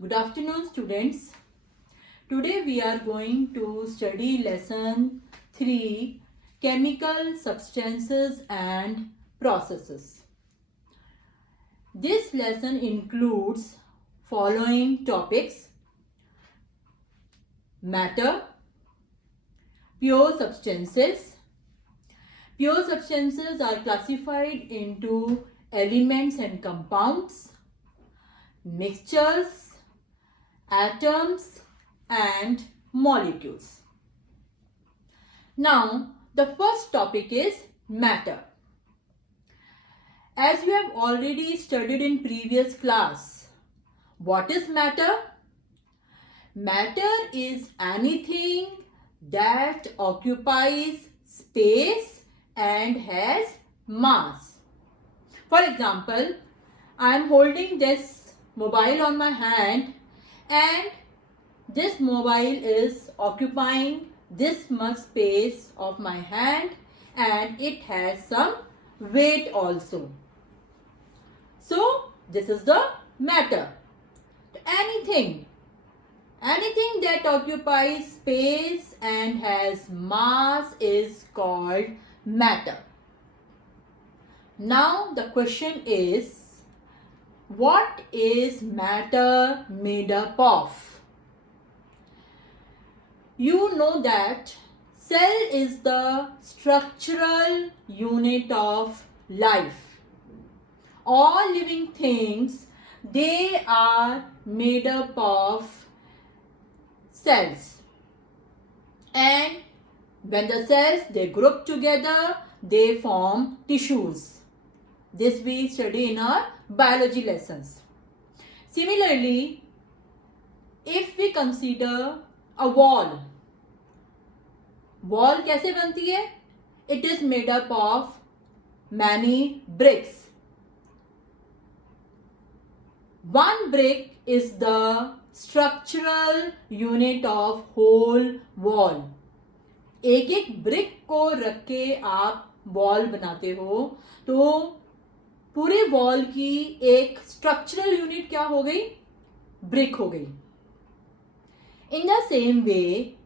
Good afternoon, students. Today we are going to study lesson 3, chemical substances and processes. This lesson includes following topics: matter, pure substances. Pure substances are classified into elements and compounds, mixtures, atoms and molecules. Now, the first topic is matter. As you have already studied in previous class, what is matter? Matter is anything that occupies space and has mass. For example, I am holding this mobile on my hand and this mobile is occupying this much space of my hand and it has some weight also. So this is the matter. Anything that occupies space and has mass is called matter. Now the question is, what is matter made up of? You know that cell is the structural unit of life. All living things, they are made up of cells. And when the cells, they group together, they form tissues. This we study in our biology lessons. Similarly, if we consider a wall कैसे बनती है? It is made up of many bricks. One brick is the structural unit of whole wall. एक एक brick को रख के आप wall बनाते हो तो पूरे वॉल की एक स्ट्रक्चरल यूनिट क्या हो गई? ब्रिक हो गई. In the same way,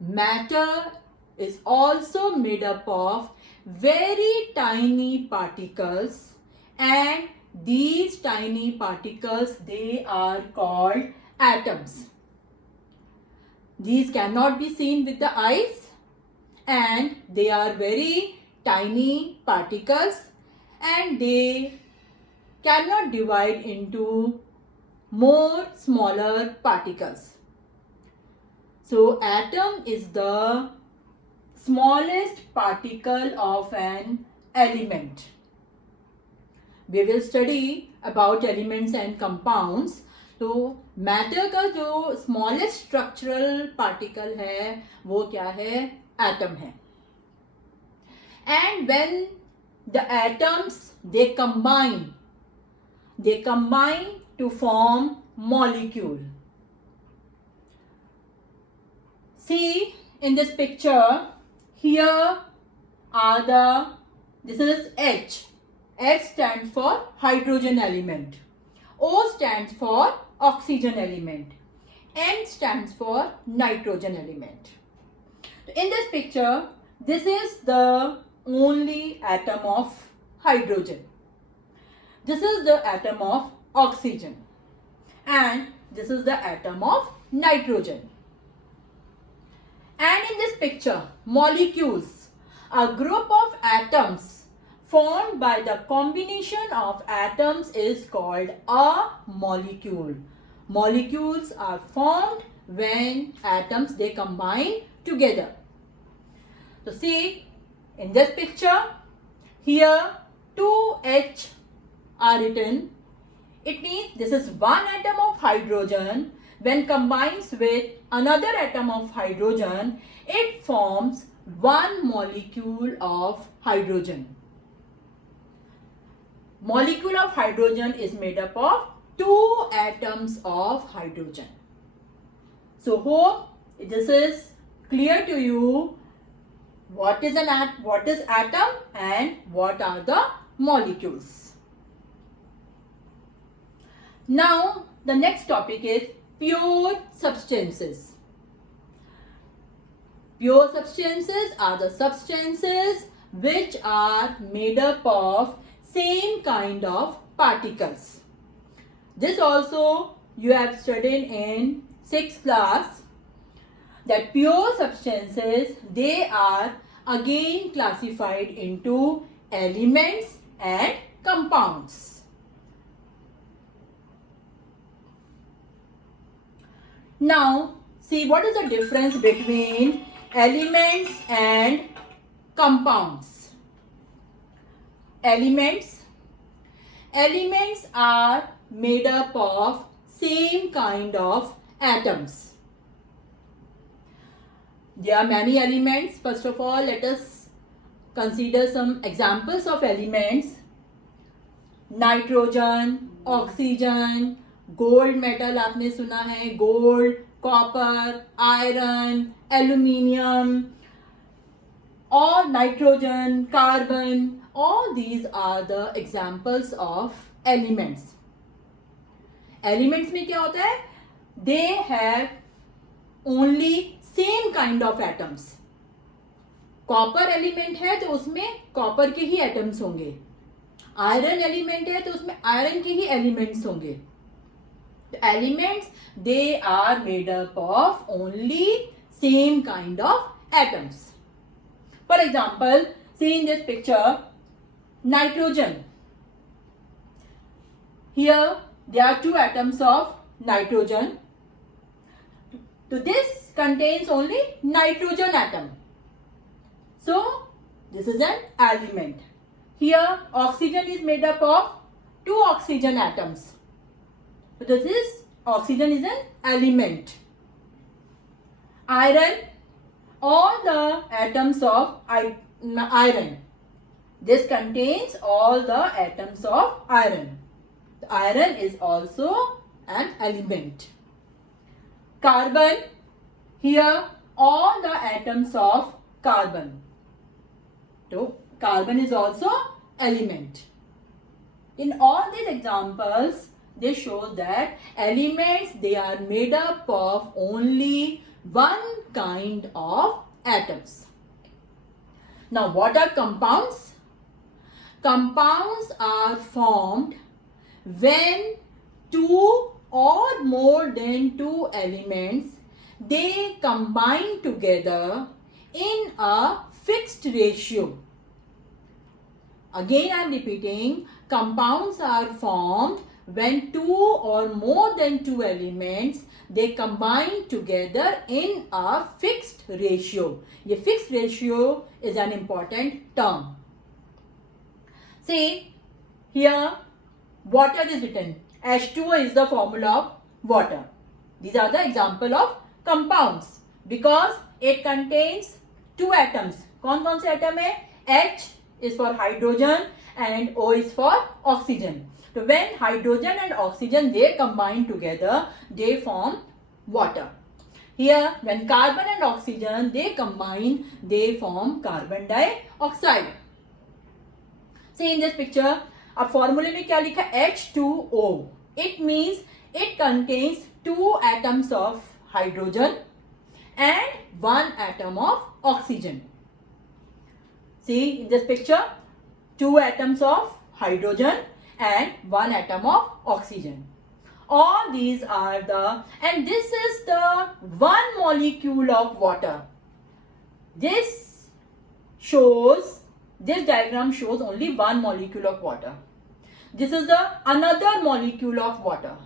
matter is also made up of very tiny particles, and these tiny particles, they are called atoms. These cannot be seen with the eyes and they are very tiny particles and they cannot divide into more smaller particles. So atom is the smallest particle of an element. We will study about elements and compounds. तो matter का जो smallest structural particle है वो क्या है? Atom है. And when the atoms they combine to form molecule. See in this picture, here are this is H. H stands for hydrogen element. O stands for oxygen element. N stands for nitrogen element. In this picture, this is the only atom of hydrogen. This is the atom of oxygen. And this is the atom of nitrogen. And in this picture, molecules, a group of atoms formed by the combination of atoms is called a molecule. Molecules are formed when atoms they combine together. So see in this picture, here 2H are written. It means this is one atom of hydrogen. When combines with another atom of hydrogen, it forms one molecule of hydrogen. Molecule of hydrogen is made up of 2 atoms of hydrogen. So hope this is clear to you. What is atom and what are the molecules? Now the next topic is pure substances. Pure substances are the substances which are made up of same kind of particles. This also you have studied in 6th class, that pure substances, they are again classified into elements and compounds. Now, see what is the difference between elements and compounds. Elements are made up of same kind of atoms. There are many elements. First of all, let us consider some examples of elements. Nitrogen, oxygen, gold metal आपने सुना है, gold, copper, iron, aluminium, or nitrogen, carbon, all these are the examples of elements. Elements में क्या होता है? They have only same kind of atoms. Copper element है तो उसमें कॉपर के ही एटम्स होंगे. आयरन एलिमेंट है तो उसमें आयरन के ही एलिमेंट्स होंगे. Elements they are made up of only same kind of atoms. For example, see in this picture nitrogen. Here there are two atoms of nitrogen. So this contains only nitrogen atom. So this is an element. Here oxygen is made up of two oxygen atoms. So this oxygen is an element. Iron, all the atoms of iron. This contains all the atoms of iron. The iron is also an element. Carbon, here all the atoms of carbon. So carbon is also element. In all these examples, they show that elements, they are made up of only one kind of atoms. Now what are compounds? Compounds are formed when two or more than two elements, they combine together in a fixed ratio. Again I am repeating, compounds are formed when two or more than two elements, they combine together in a fixed ratio. ये fixed ratio is an important term. See, here water is written. H2O is the formula of water. These are the example of compounds because it contains two atoms. कौन कौन से atom है? H is for hydrogen and O is for oxygen. So when hydrogen and oxygen, they combine together, they form water. Here when carbon and oxygen, they combine, they form carbon dioxide. See in this picture, अब फॉर्मूले में क्या लिखा है? H2O. It means it contains two atoms of hydrogen and one atom of oxygen. See in this picture, two atoms of hydrogen and one atom of oxygen. All these are the, and this is the one molecule of water. This diagram shows only one molecule of water. This is the another molecule of water.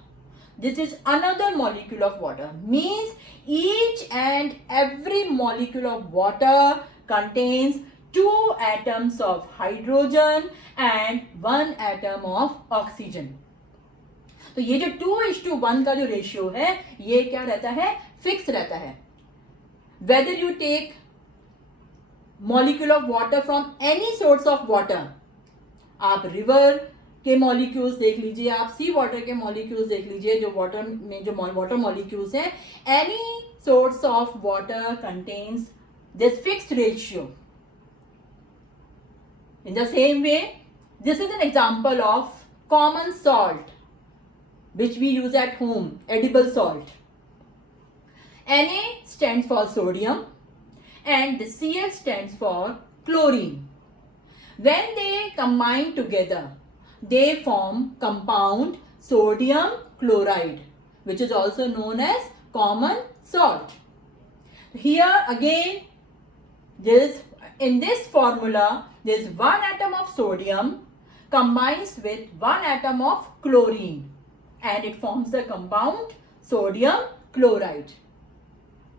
This is another molecule of water. Means each and every molecule of water contains two atoms of hydrogen and one atom of oxygen. तो ये जो 2:1 का जो ratio है, ये क्या रहता है? फिक्स रहता है. Whether you take molecule of water from any source of water, आप river के मॉलिक्यूल्स देख लीजिए, आप सी वाटर के मॉलिक्यूल्स देख लीजिए, जो वाटर में जो वाटर मॉलिक्यूल्स हैं, any source of water contains this fixed ratio. In the same way, this is an example of common salt. which we use at home, edible salt. Na stands for sodium and the Cl stands for chlorine. When they combine together, they form compound sodium chloride, which is also known as common salt. Here again, in this formula, there is one atom of sodium combines with one atom of chlorine and it forms the compound sodium chloride.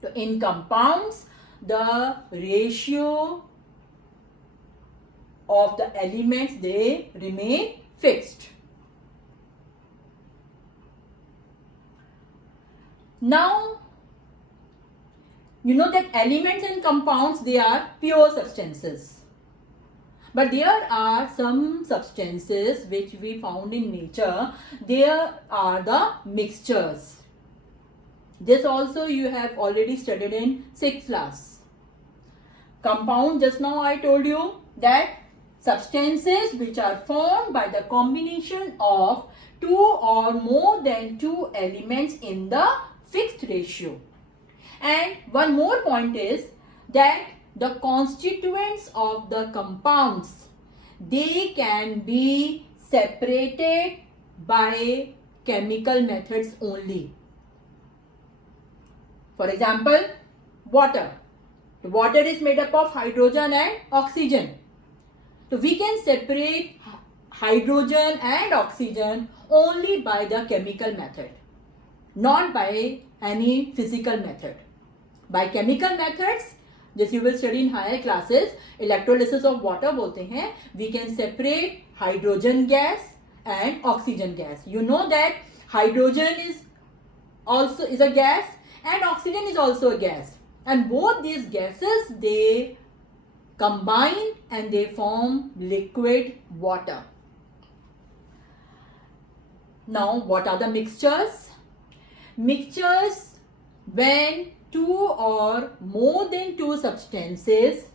So in compounds, the ratio of the elements, they remain fixed. Now, you know that elements and compounds, they are pure substances. But there are some substances which we found in nature. There are the mixtures. This also you have already studied in 6th class. Compound, just now I told you that substances which are formed by the combination of two or more than two elements in the fixed ratio. And one more point is that the constituents of the compounds, they can be separated by chemical methods only. For example, water. Water is made up of hydrogen and oxygen. So we can separate hydrogen and oxygen only by the chemical method, not by any physical method. By chemical methods, this you will study in higher classes, electrolysis of water बोलते हैं, we can separate hydrogen gas and oxygen gas. You know that hydrogen is a gas and oxygen is also a gas. And both these gases, they combine and they form liquid water. Now, what are the mixtures? Mixtures, when two or more than two substances,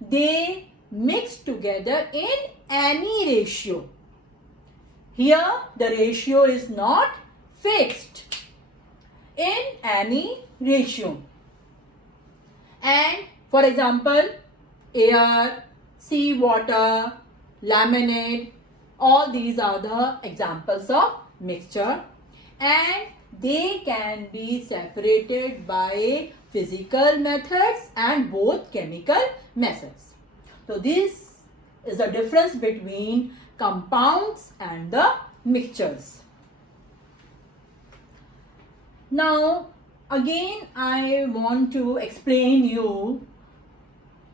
they mix together in any ratio. Here, the ratio is not fixed. In any ratio. And for example, air, sea water, lemonade, all these are the examples of mixture, and they can be separated by physical methods and both chemical methods. So this is the difference between compounds and the mixtures. Now again I want to explain you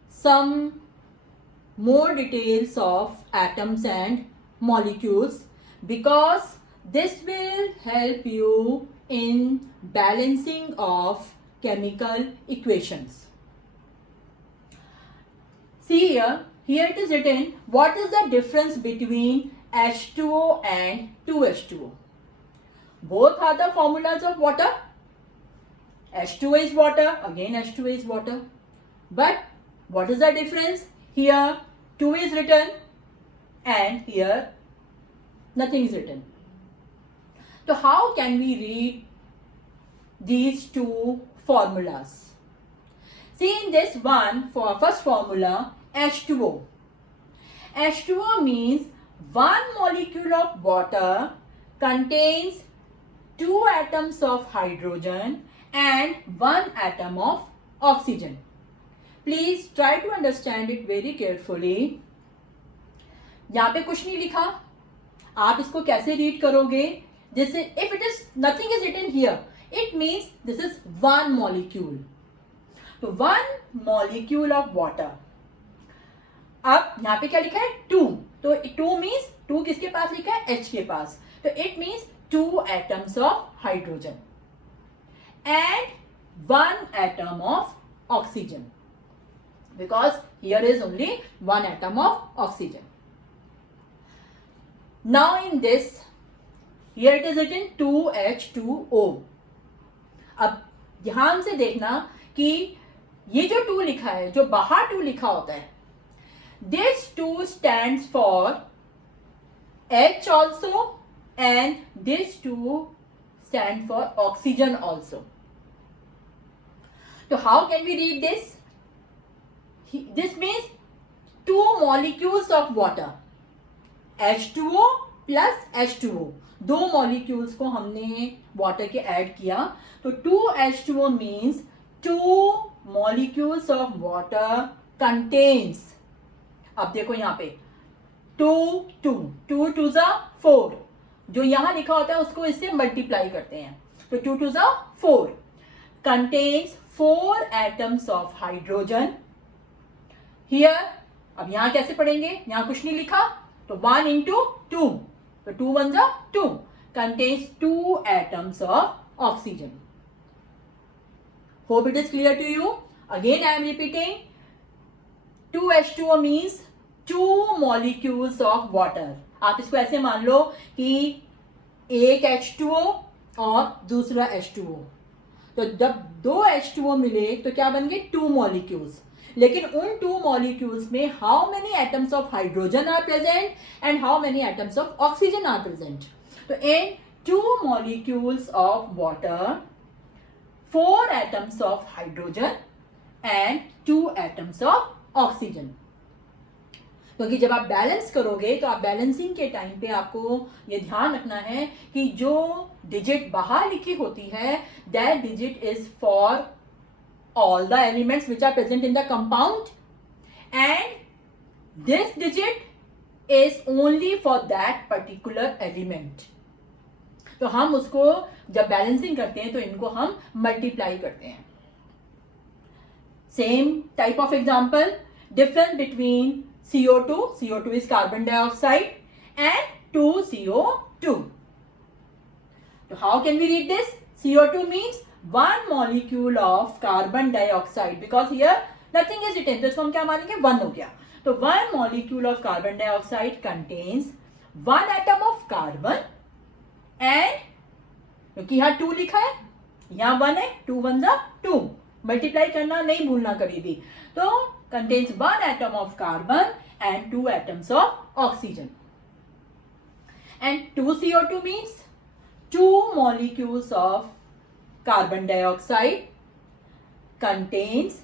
some more details of atoms and molecules, because this will help you in balancing of chemical equations. See here it is written, what is the difference between H2O and 2H2O? Both are the formulas of water. H2O is water, again H2O is water. But what is the difference? Here 2 is written and here nothing is written. So how can we read these two formulas? See in this one, for first formula, H2O. H2O means one molecule of water contains two atoms of hydrogen and one atom of oxygen. Please try to understand it very carefully. यहाँ पे कुछ नहीं लिखा, आप इसको कैसे read करोगे? जैसे if it is nothing is written here, it means this is one molecule. तो one molecule of water. अब यहाँ पे क्या लिखा है? 2. तो 2 means 2 किसके पास लिखा है? H के पास. तो it means 2 atoms of hydrogen and 1 atom of oxygen, because here is only 1 atom of oxygen. Now in this, here it is written 2H2O. अब ध्यान से देखना कि ये जो 2 लिखा है, जो बाहर 2 लिखा होता है, this 2 stands for H also and this two stand for oxygen also. So how can we read this? This means two molecules of water, H2O plus H2O, दो molecules को हमने water के add किया, तो 2H2O means two molecules of water contains, अब देखो यहाँ पे 2 2 जा 4, जो यहाँ लिखा होता है उसको इससे मल्टीप्लाई करते हैं, तो 2 2 जा 4, contains 4 atoms of hydrogen. Here, अब यहाँ कैसे पढ़ेंगे, यहाँ कुछ नहीं लिखा, तो 1 into 2, तो 2 1 जा 2, contains 2 atoms of oxygen. Hope it is clear to you. Again I am repeating, 2H2O means 2 molecules of water. आप इसको ऐसे मान लो कि एक H2O और दूसरा H2O, तो जब दो H2O मिले तो क्या बन गए, 2 molecules. लेकिन उन 2 molecules में how many atoms of hydrogen are present and how many atoms of oxygen are present. तो in 2 molecules of water, 4 atoms of hydrogen and 2 atoms of oxygen. क्योंकि जब आप बैलेंस करोगे तो आप बैलेंसिंग के टाइम पे आपको ये ध्यान रखना है कि जो डिजिट बाहर लिखी होती है, that digit is for all the elements which are present in the compound, and this digit is only for that particular element. तो हम उसको जब बैलेंसिंग करते हैं तो इनको हम मल्टीप्लाई करते हैं. Same type of example, difference between CO2 is carbon dioxide, and 2CO2. So how can we read this? CO2 means one molecule of carbon dioxide, because here nothing is written, तो इसको हम क्या मानेंगे, 1 हो गया. तो one molecule of carbon dioxide contains one atom of carbon and, क्योंकि यहाँ 2 लिखा है, यहाँ 1 है, 2 1 जा 2, मल्टीप्लाई करना नहीं भूलना कभी भी. तो contains one atom of carbon and 2 atoms of oxygen. And 2CO2 means 2 molecules of carbon dioxide contains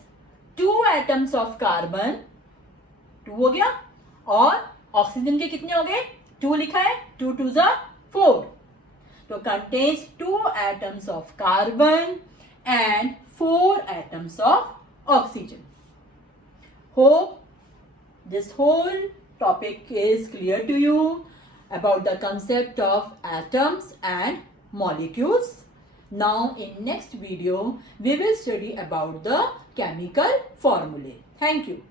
2 atoms of carbon, 2 हो गया, और ऑक्सीजन के कितने हो गए, 2 लिखा है, 2 2 जा 4, तो contains 2 atoms of carbon and 4 atoms of oxygen. Hope this whole topic is clear to you about the concept of atoms and molecules. Now in next video we will study about the chemical formulae. Thank you.